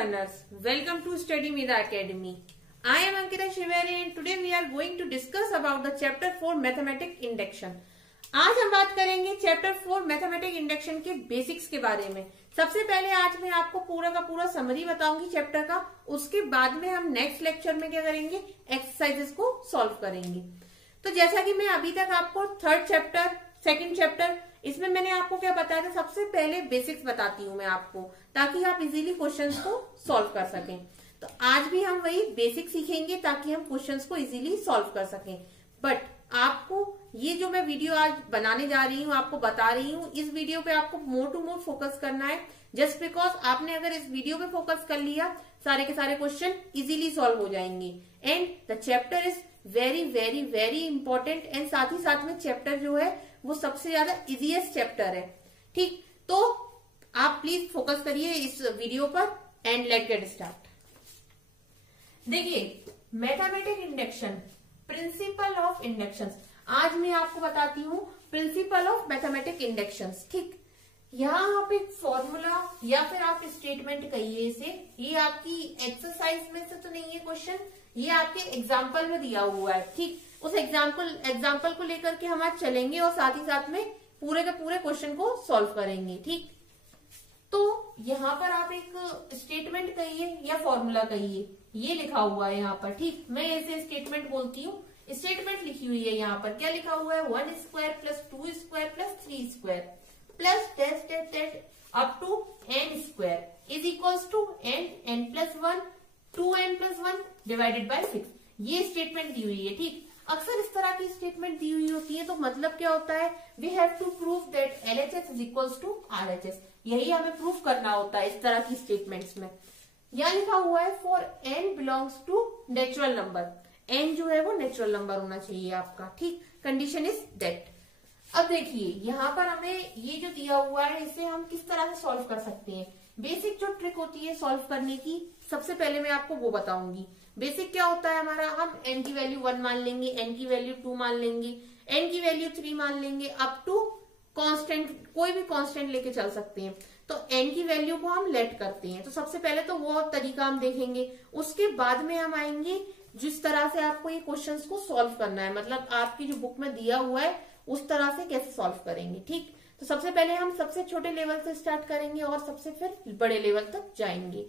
learners, welcome to Study Mida Academy. I am Ankita Shiveri and today we are going to discuss about the chapter 4 Mathematic Induction. आज हम बात करेंगे chapter 4 mathematic induction के basics के बारे में। सबसे पहले आज मैं आपको पूरा का पूरा समरी बताऊंगी चैप्टर का, उसके बाद में हम नेक्स्ट लेक्चर में क्या करेंगे, एक्सरसाइजेस को सॉल्व करेंगे। तो जैसा कि मैं अभी तक आपको थर्ड चैप्टर, सेकंड चैप्टर, इसमें मैंने आपको क्या बताया था, सबसे पहले बेसिक्स बताती हूँ मैं आपको, ताकि आप इजीली क्वेश्चंस को सॉल्व कर सकें। तो आज भी हम वही बेसिक सीखेंगे ताकि हम क्वेश्चंस को इजीली सॉल्व कर सकें। बट आपको ये जो मैं वीडियो आज बनाने जा रही हूँ, आपको बता रही हूँ, इस वीडियो पे आपको मोर टू मोर फोकस करना है। जस्ट बिकॉज आपने अगर इस वीडियो पे फोकस कर लिया, सारे के सारे क्वेश्चन इजीली सॉल्व हो जाएंगे। And the chapter is very very very important and साथ ही साथ में चैप्टर जो है वो सबसे ज्यादा इजीएस्ट चैप्टर है। ठीक, तो आप प्लीज फोकस करिए इस वीडियो पर एंड लेट गेट स्टार्ट। देखिए, mathematic induction, principle of induction, आज मैं आपको बताती हूँ प्रिंसिपल ऑफ मैथमेटिक इंडक्शन। ठीक, यहाँ आप एक फॉर्मूला या फिर आप स्टेटमेंट कहिए इसे, ये आपकी एक्सरसाइज में से तो नहीं है क्वेश्चन, ये आपके एग्जाम्पल में दिया हुआ है। ठीक, उस एग्जाम्पल को लेकर के हम आज चलेंगे और साथ ही साथ में पूरे के पूरे क्वेश्चन को सॉल्व करेंगे। ठीक, तो यहाँ पर आप एक स्टेटमेंट कहिए या फॉर्मूला कहिए, ये लिखा हुआ है यहाँ पर। ठीक, मैं ऐसे स्टेटमेंट बोलती हूँ, स्टेटमेंट लिखी हुई है यहाँ पर। क्या लिखा हुआ है, 1 square plus 2 square plus 3 square plus test up to n square is equals to n plus 1 2n plus 1 divided by 6। ये स्टेटमेंट दी हुई है। ठीक, अक्सर इस तरह की स्टेटमेंट दी हुई होती है, तो मतलब क्या होता है, we have to prove that LHS is equals to RHS। यही हमें प्रूफ करना होता है इस तरह की स्टेटमेंट्स में। यहाँ लिखा हुआ है for n belongs to natural number, n जो है वो नेचुरल नंबर होना चाहिए आपका। ठीक, कंडीशन इज दैट। अब देखिए, यहाँ पर हमें ये जो दिया हुआ है, इसे हम किस तरह से सॉल्व कर सकते हैं। बेसिक जो ट्रिक होती है सॉल्व करने की, सबसे पहले मैं आपको वो बताऊंगी। बेसिक क्या होता है हमारा, हम n की वैल्यू 1 मान लेंगे, n की वैल्यू 2 मान लेंगे, n की वैल्यू 3 मान लेंगे, अप टू कांस्टेंट, कोई भी कांस्टेंट लेके चल सकते हैं। तो n की वैल्यू को हम लेट करते हैं। तो सबसे पहले तो वो तरीका हम देखेंगे, उसके बाद में हम आएंगे जिस तरह से आपको ये क्वेश्चंस को सॉल्व करना है, मतलब आपकी जो बुक में दिया हुआ है उस तरह से कैसे सॉल्व करेंगे। ठीक, तो सबसे पहले हम सबसे छोटे लेवल से स्टार्ट करेंगे और सबसे फिर बड़े लेवल तक जाएंगे।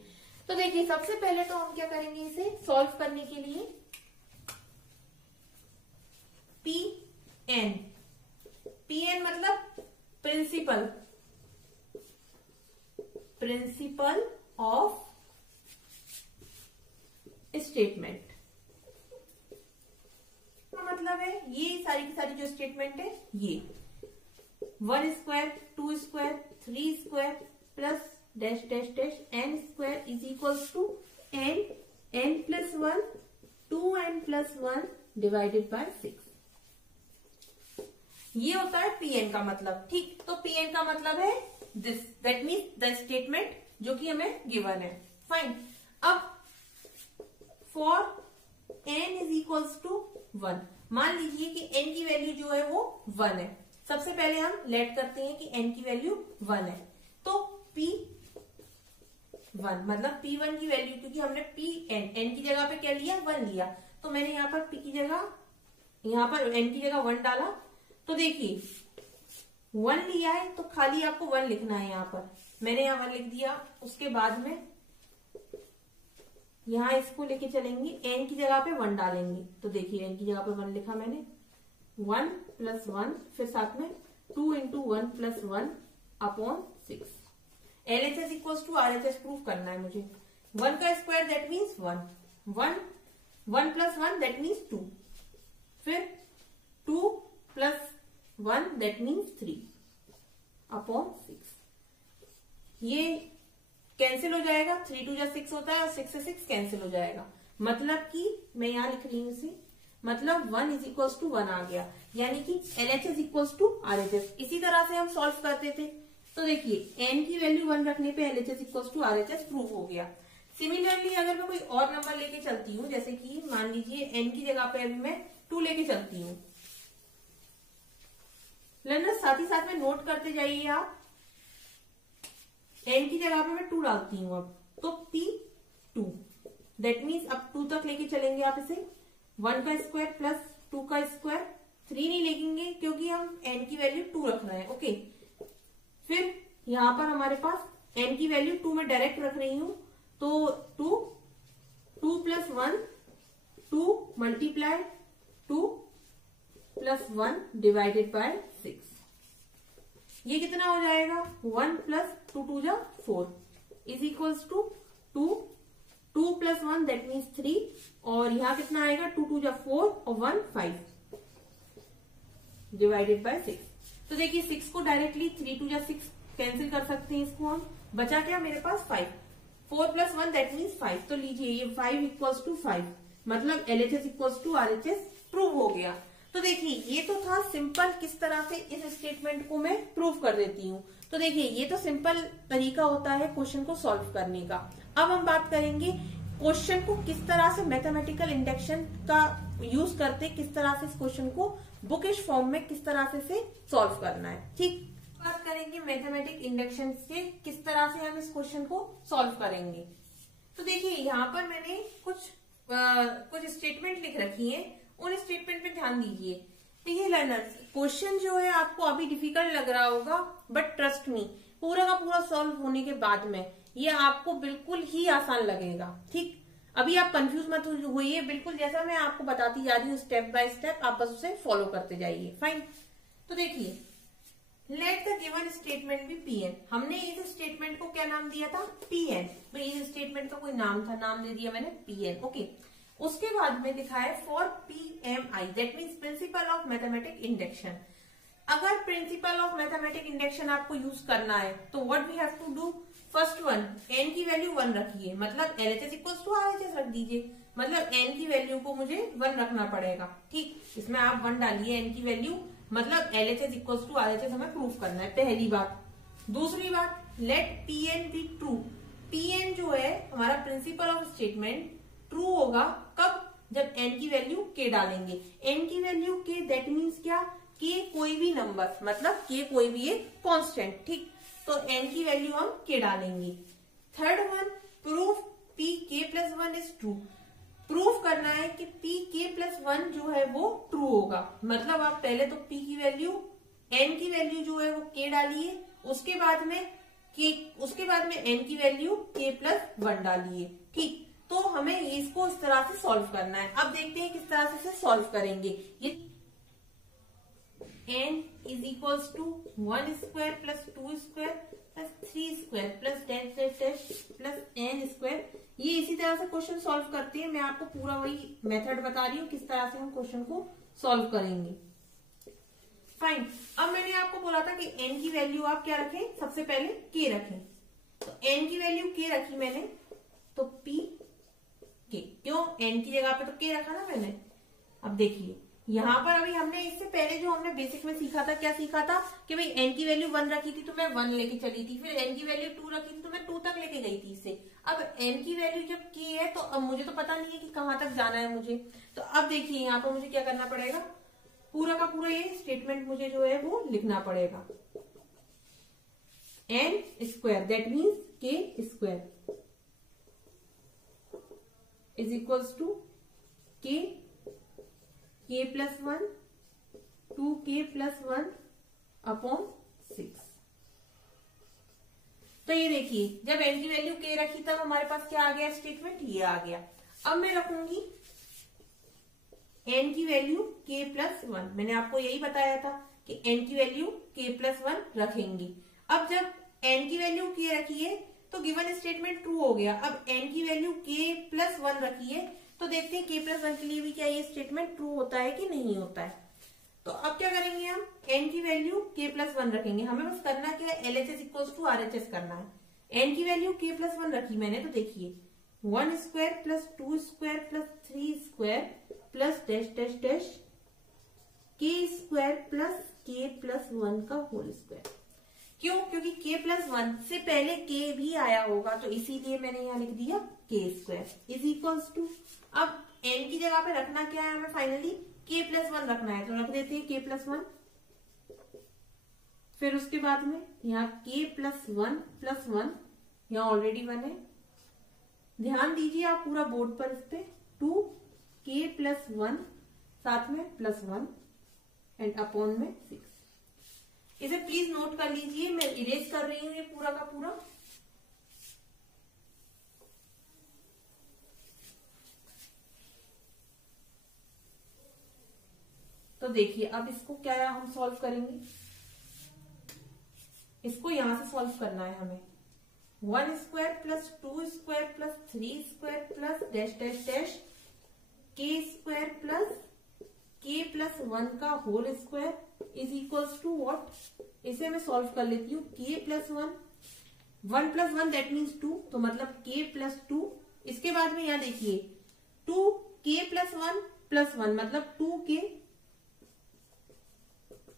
तो देखिए, सबसे पहले तो हम क्या करेंगे, इसे सॉल्व करने के लिए Pn मतलब प्रिंसिपल ऑफ स्टेटमेंट का मतलब है ये सारी की सारी जो स्टेटमेंट है, ये 1 square 2 square 3 square plus dash dash dash n square is equals to n plus 1 2n plus 1 divided by 6। ये होता है Pn का मतलब। ठीक, तो Pn का मतलब है this, that means the statement जो कि हमें गिवन है। फाइन, अब for n is equals to 1, मान लीजिए कि n की वैल्यू जो है वो 1 है। सबसे पहले हम लेट करते हैं कि n की वैल्यू 1 है, तो P1 मतलब P1 की वैल्यू, क्योंकि हमने n की जगह पे क्या लिया, 1 लिया, तो मैंने यहाँ पर P की जगह, यहाँ पर n की जगह 1 डाला। तो देखिए 1 लिया है तो खाली आपको 1 लिखना है। यहाँ पर मैंने यहाँ 1 लिख दिया, उसके बाद में यहाँ इसको लेके चलेंगे, n की जगह पे 1 डालेंगे। तो देखिए n की जगह पे 1 लिखा मैंने, 1 प्लस 1, फिर साथ में 2 into 1 plus 1 upon 6। LHS equals to RHS proof करना है मुझे। 1 का square that means 1 plus 1 that means 2, फिर 2 प्लस 1 दैट मीन्स 3 अपॉन 6। ये कैंसिल हो जाएगा, 3 2 जा 6 होता है और 6 से 6 कैंसिल हो जाएगा। मतलब कि मैं यहाँ लिख रही हूँ इसे, मतलब 1 इज इक्वल्स टू 1 आ गया, यानी कि LHS इक्वल्स टू RHS। इसी तरह से हम सॉल्व करते थे। तो देखिए n की वैल्यू 1 रखने पे LHS equals to RHS prove हो गया। सिमिलरली अगर मैं कोई और नंबर लेके चलती हूँ, जैसे कि मान लीजिए n की जगह पे अभी मैं 2 लेके चलती हूँ। लर्नर साथ ही साथ में नोट करते जाइए आप, n की जगह पे मैं 2 डालती हूँ अब, तो P 2। दैट मीन्स अब 2 तक लेके चलेंगे आप इसे। 1 का स्क्वायर प्लस 2 का स्क्वायर, 3 नहीं लेंगे क्योंकि हम n की वैल्यू 2 रख रहे हैं। ओके, फिर यहां पर हमारे पास n की वैल्यू 2 में डायरेक्ट रख रही हूं, तो 2 plus 1, 2 multiply 2 plus 1 divided by 6। ये कितना हो जाएगा? 1 प्लस 2 2 जा 4 is equals to 2 plus 1 that means 3, और यहाँ कितना आएगा? 2 2 जा 4 और 1 5 डिवाइडेड बाय 6। तो देखिए 6 को डायरेक्टली 3 2 जा 6 कैंसिल कर सकते हैं, इसको हम। बचा क्या मेरे पास? 5। 4 प्लस 1 दैट मीन्स 5। तो लीजिए ये 5 इक्वल्स टू 5, मतलब LHS equals to RHS prove हो गया। तो देखिए ये तो था सिंपल, किस तरह से इस स्टेटमेंट को मैं प्रूव कर देती हूँ। तो देखिए ये तो सिंपल तरीका होता है क्वेश्चन को सॉल्व करने का। अब हम बात करेंगे क्वेश्चन को किस तरह से मैथमेटिकल इंडक्शन का यूज करते, किस तरह से इस क्वेश्चन को बुकिश फॉर्म में किस तरह से सॉल्व करना है। ठीक, बात करेंगे मैथमेटिक इंडक्शन से किस तरह से हम इस क्वेश्चन को सॉल्व करेंगे। तो देखिए यहाँ पर मैंने कुछ स्टेटमेंट लिख रखी है, उन स्टेटमेंट पे ध्यान दीजिए। देखिए लर्नर्स, क्वेश्चन जो है आपको अभी डिफिकल्ट लग रहा होगा, बट ट्रस्ट मी पूरा का पूरा सॉल्व होने के बाद में ये आपको बिल्कुल ही आसान लगेगा। ठीक, अभी आप कंफ्यूज मत होइए, बिल्कुल जैसा मैं आपको बताती जा रही हूँ स्टेप बाय स्टेप, आप बस उसे फॉलो करते जाइए। फाइन, तो देखिए let the given statement be Pn। हमने इस स्टेटमेंट को क्या नाम दिया था? Pn। भाई इस स्टेटमेंट का कोई नाम था, नाम दे दिया मैंने Pn। ओके, उसके बाद में लिखा है for PMI, that means principle of mathematic induction. अगर प्रिंसिपल ऑफ मैथमेटिक इंडक्शन आपको यूज करना है तो what we have to do? First one, n की वैल्यू 1 रखिए, मतलब LHS इक्वल्स टू RHS रख दीजिए, मतलब n की वैल्यू को मुझे 1 रखना पड़ेगा। ठीक, इसमें आप 1 डालिए n की वैल्यू, मतलब LHS इक्वल्स टू RHS हमें प्रूफ करना है, पहली बात। दूसरी बात, let Pn be true. Pn जो है हमारा प्रिंसिपल ऑफ स्टेटमेंट ट्रू होगा कब? जब n की वैल्यू k डालेंगे। n की वैल्यू k दैट मीन्स क्या? k कोई भी नंबर, मतलब k कोई भी एक कांस्टेंट। ठीक, तो n की वैल्यू हम k डालेंगे। Third one, proof pk plus 1 is true. Proof करना है कि pk प्लस 1 जो है वो ट्रू होगा, मतलब आप पहले तो p की वैल्यू, n की वैल्यू जो है वो k डालिए, उसके बाद में n की वैल्यू k प्लस 1 डालिए। ठीक, तो हमें इसको इस तरह से सॉल्व करना है। अब देखते हैं किस तरह से सॉल्व करेंगे। ये n is equals to 1 square plus 2 square plus 3 square plus dash dash dash plus n square. ये इसी तरह से क्वेश्चन सॉल्व करते हैं। मैं आपको पूरा वही मेथड बता रही हूँ किस तरह से हम क्वेश्चन को सॉल्व करेंगे। फाइन, अब मैंने आपको बोला था कि n की वैल्यू आप क्या रखें? सबसे पहले k रखें, तो n की वैल्यू k रखी मैंने, तो p k, क्यों? n की जगह पे तो k रखा ना मैंने। अब देखिए यहाँ पर अभी हमने इससे पहले जो हमने बेसिक में सीखा था, क्या सीखा था कि भाई n की वैल्यू 1 रखी थी तो मैं 1 लेके चली थी, फिर n की वैल्यू 2 रखी थी तो मैं 2 तक लेके गई थी इससे। अब n की वैल्यू जब k है तो अब मुझे तो पता नहीं है कि कहाँ तक जाना है मुझे। तो अब देखिए यहाँ पर मुझे क्या करना पड़ेगा? पूरा का पूरा ये स्टेटमेंट मुझे जो है वो लिखना पड़ेगा। n square that means k square is equals to k plus 1 2k plus 1 upon 6। तो ये देखिए जब n की वैल्यू k रखी तब हमारे पास क्या आ गया? स्टेटमेंट ये आ गया। अब मैं रखूंगी n की वैल्यू k प्लस 1। मैंने आपको यही बताया था कि n की वैल्यू k प्लस 1 रखेंगी। अब जब n की वैल्यू k रखी है तो गिवन स्टेटमेंट ट्रू हो गया। अब n की वैल्यू k प्लस 1 रखी है तो देखते हैं k प्लस 1 के लिए भी क्या ये स्टेटमेंट ट्रू होता है कि नहीं होता है। तो अब क्या करेंगे? हम n की वैल्यू k प्लस 1 रखेंगे। हमें बस करना क्या है? LHS इक्वल्स टू RHS करना है। n की वैल्यू k प्लस 1 रखी मैंने, तो देखिए 1 square plus 2 square plus 3 square plus dash dash dash k square plus k plus 1 का होल स्क्वायर। क्यों? क्योंकि k प्लस 1 से पहले k भी आया होगा, तो इसीलिए मैंने यहाँ लिख दिया k square is equals to. अब n की जगह पे रखना क्या है? हमें फाइनली k प्लस 1 रखना है, तो रख देते हैं k प्लस 1। फिर उसके बाद में यहाँ k प्लस 1 यहाँ ऑलरेडी 1 है, ध्यान दीजिए आप पूरा बोर्ड पर, इस पे 2k+1 साथ में +1 एंड अपॉन में 6। इसे प्लीज नोट कर लीजिए, मैं इरेज कर रही हूं ये पूरा का पूरा। तो देखिए अब इसको क्या हम सॉल्व करेंगे, इसको यहां से सॉल्व करना है हमें। 1² + 2² + 3² plus dash dash dash k² + k+1 का whole square is equals to what. इसे मैं सॉल्व कर लेती हूँ। k+1, 1 + 1 दैट मीन्स 2, तो मतलब k+2। इसके बाद में यहाँ देखिए 2k+1 + 1 मतलब 2k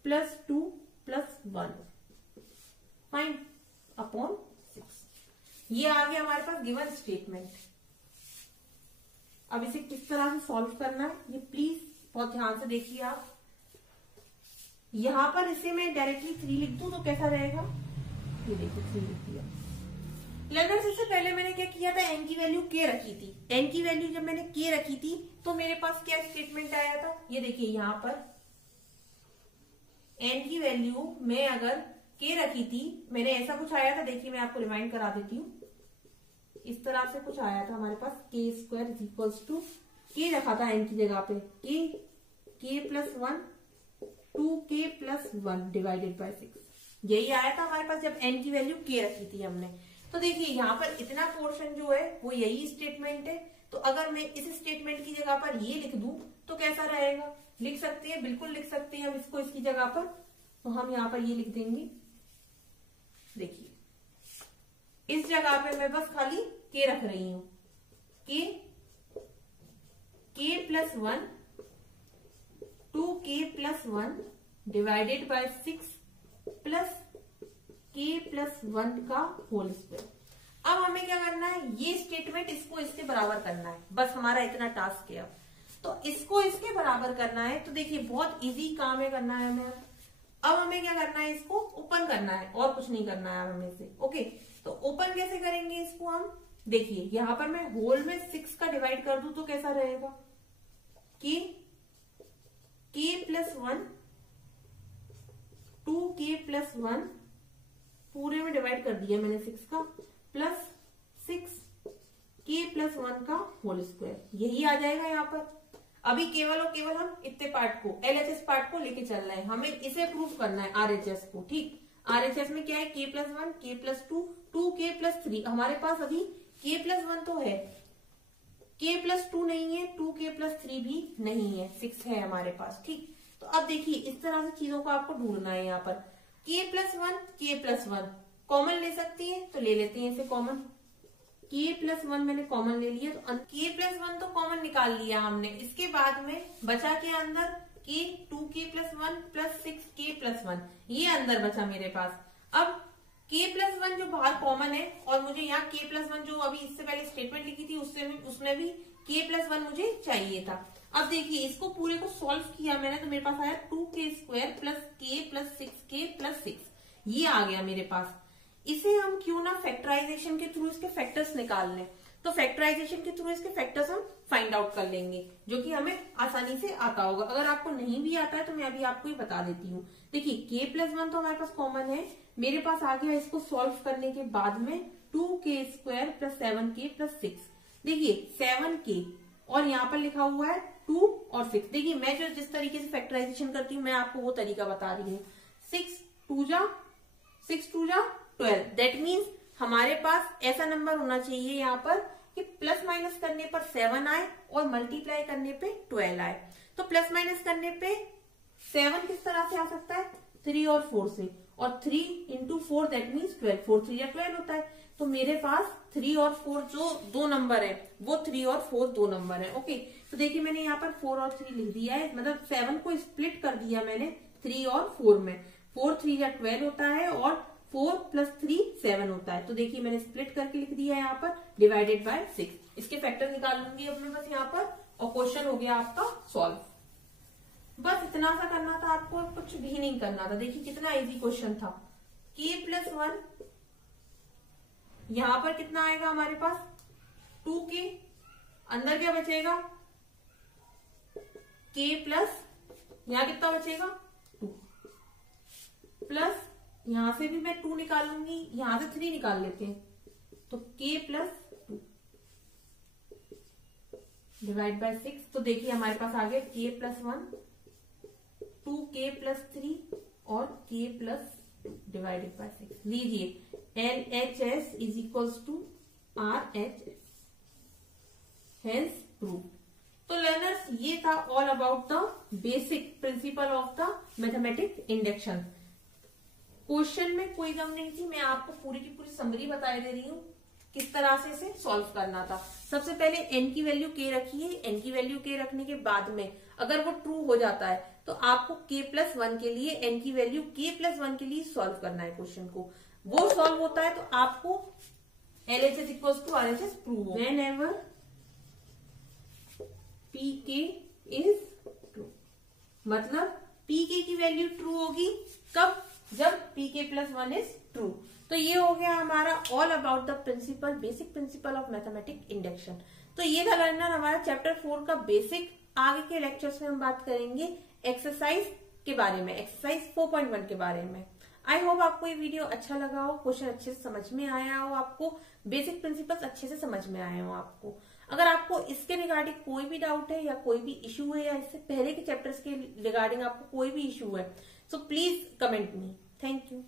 + 2 + 1 फाइन अपॉन 6। ये आ गया हमारे पास गिवन स्टेटमेंट। अब इसे किस तरह से सॉल्व करना है ये प्लीज बहुत ध्यान से देखिए आप। यहां पर इसे मैं डायरेक्टली 3 लिख दूं तो कैसा रहेगा, ये देखिए 3 लिख दिया। लर्नर्स, इससे पहले मैंने क्या किया था, एन की वैल्यू k रखी थी। एन की वैल्यू जब मैंने k रखी थी तो मेरे पास क्या स्टेटमेंट आया था, ये देखिए यहाँ पर एन की वैल्यू में अगर k रखी थी, मैंने ऐसा कुछ आया था, देखिए मैं आपको रिमाइंड करा देती हूँ। इस तरह से कुछ आया था हमारे पास, k² = k रखा था एन की जगह पे, k+1 2k+1 डिवाइडेड बाय 6, यही आया था हमारे पास जब एन की वैल्यू k रखी थी हमने। तो देखिए यहाँ पर इतना पोर्शन जो है वो यही स्टेटमेंट है। तो अगर मैं इस स्टेटमेंट की जगह पर ये लिख दूं तो कैसा रहेगा, लिख सकते हैं, बिल्कुल लिख सकते हैं हम इसको इसकी जगह पर। तो हम यहाँ पर ये लिख देंगे, देखिए इस जगह पे मैं बस खाली k रख रही हूं, k+1 2k+1 divided by 6 plus k+1 का होल स्क्वायर। अब हमें क्या करना है, ये स्टेटमेंट इसको इसके बराबर करना है, बस हमारा इतना टास्क है। तो इसको इसके बराबर करना है, तो देखिए बहुत इजी काम है करना है हमें। अब हमें क्या करना है, इसको ओपन करना है और कुछ नहीं करना है हमें इसे। ओके, तो ओपन कैसे करेंगे इसको हम, देखिए यहां पर मैं होल में 6 का डिवाइड कर दूं तो कैसा रहेगा, k+1 2k+1 पूरे में डिवाइड कर दिया मैंने 6 का, प्लस 6k+1 का होल स्क्वायर, यही आ जाएगा यहाँ पर। अभी केवल और केवल हम इतने पार्ट को, LHS पार्ट को लेके चल रहे हैं, हमें इसे प्रूफ करना है RHS को। ठीक, RHS में क्या है, k+1 k+2 2k+3। हमारे पास अभी k+1 तो है, k+2 नहीं है, 2k+3 भी नहीं है, 6 है हमारे पास। ठीक, तो अब देखिए इस तरह से चीजों को आपको ढूंढना है। यहाँ पर k+1 कॉमन ले सकती है तो ले लेते हैं इसे कॉमन, k+1 मैंने कॉमन ले लिया, तो k+1 तो कॉमन निकाल लिया हमने। इसके बाद में बचा के अंदर k 2k+1 प्लस 6k+1, ये अंदर बचा मेरे पास। अब k+1 जो बाहर कॉमन है, और मुझे यहाँ k+1 जो अभी इससे पहले स्टेटमेंट लिखी थी उसमें भी k+1 मुझे चाहिए था। अब देखिए इसको पूरे को सॉल्व किया मैंने तो मेरे पास आया 2k² plus k plus 6k plus 6, ये आ गया मेरे पास। इसे हम क्यों ना फैक्टराइजेशन के थ्रू इसके फैक्टर्स निकाल लें, तो फैक्टराइजेशन के थ्रू इसके फैक्टर्स हम फाइंड आउट कर लेंगे, जो कि हमें आसानी से आता होगा। अगर आपको नहीं भी आता है तो मैं अभी आपको ही बता देती हूँ। देखिए k+1 तो हमारे पास कॉमन है, मेरे पास आ गया इसको सॉल्व करने के बाद में 2k² प्लस 7k प्लस 6। देखिए 7k और यहाँ पर लिखा हुआ है 2 और 6। देखिए मैं जो जिस तरीके से फैक्टराइजेशन करती हूँ मैं आपको वो तरीका बता रही हूँ। 6 2 जा 12, दैट मीन्स हमारे पास ऐसा नंबर होना चाहिए यहाँ पर कि प्लस माइनस करने पर 7 आए और मल्टीप्लाई करने पे 12 आए। तो प्लस माइनस करने पे 7 किस तरह से आ सकता है, 3 और 4 से, और 3 into 4 दैट मीन्स 12, 4 3 या 12 होता है। तो मेरे पास 3 और 4 जो दो नंबर है वो 3 और 4 दो नंबर है। ओके, तो देखिए मैंने यहाँ पर 4 और 3 लिख दिया है, मतलब 7 को स्प्लिट कर दिया मैंने 3 और 4 में। 4 3 या 12 होता है और 4 प्लस 3 7 होता है। तो देखिए मैंने स्प्लिट करके लिख दिया है यहाँ पर डिवाइडेड बाय 6। इसके फैक्टर निकाल लूंगी अब मैं बस यहाँ पर, और क्वेश्चन हो गया आपका सॉल्व। बस इतना सा करना था आपको, कुछ भी नहीं करना था। देखिए कितना इजी क्वेश्चन था। k+1 यहाँ पर कितना आएगा हमारे पास, 2 के अंदर क्या बचेगा, k प्लस यहां कितना बचेगा 2 प्लस यहां से भी मैं 2 निकालूंगी, यहां से 3 निकाल लेते हैं, तो k प्लस 2 डिवाइड बाय 6। तो देखिए हमारे पास आ गया k प्लस 1, 2k प्लस 3 और k प्लस डिवाइडेड बाय 6। लीजिए LHS is equals to RHS, hence prove. तो लर्नर्स ये था all about the basic principle of the mathematic induction. Question में कोई गम नहीं थी, मैं आपको पूरी की पूरी समरी बता दे रही हूँ किस तरह से इसे सॉल्व करना था। सबसे पहले n की वैल्यू k रखिए, n की वैल्यू k रखने के बाद में अगर वो ट्रू हो जाता है तो आपको k प्लस 1 के लिए n की वैल्यू k प्लस 1 के लिए सॉल्व करना है क्वेश्चन को। वो सॉल्व होता है तो आपको LHS equals to RHS prove हो। Whenever pk is true, मतलब pk की वैल्यू ट्रू होगी कब, जब pk प्लस 1 इज ट्रू। तो ये हो गया हमारा all about the principle, basic principle of mathematic induction. तो ये था लर्नर हमारा चैप्टर 4 का बेसिक। आगे के लेक्चर्स में हम बात करेंगे एक्सरसाइज के बारे में, एक्सरसाइज 4.1 के बारे में। आई होप आपको ये वीडियो अच्छा लगा हो, क्वेश्चन अच्छे से समझ में आया हो, आपको बेसिक प्रिंसिपल्स अच्छे से समझ में आए हो आपको। अगर आपको इसके रिगार्डिंग कोई भी डाउट है या कोई भी इश्यू है या इससे पहले के चैप्टर्स के रिगार्डिंग आपको कोई भी इश्यू है, so please comment me. Thank you.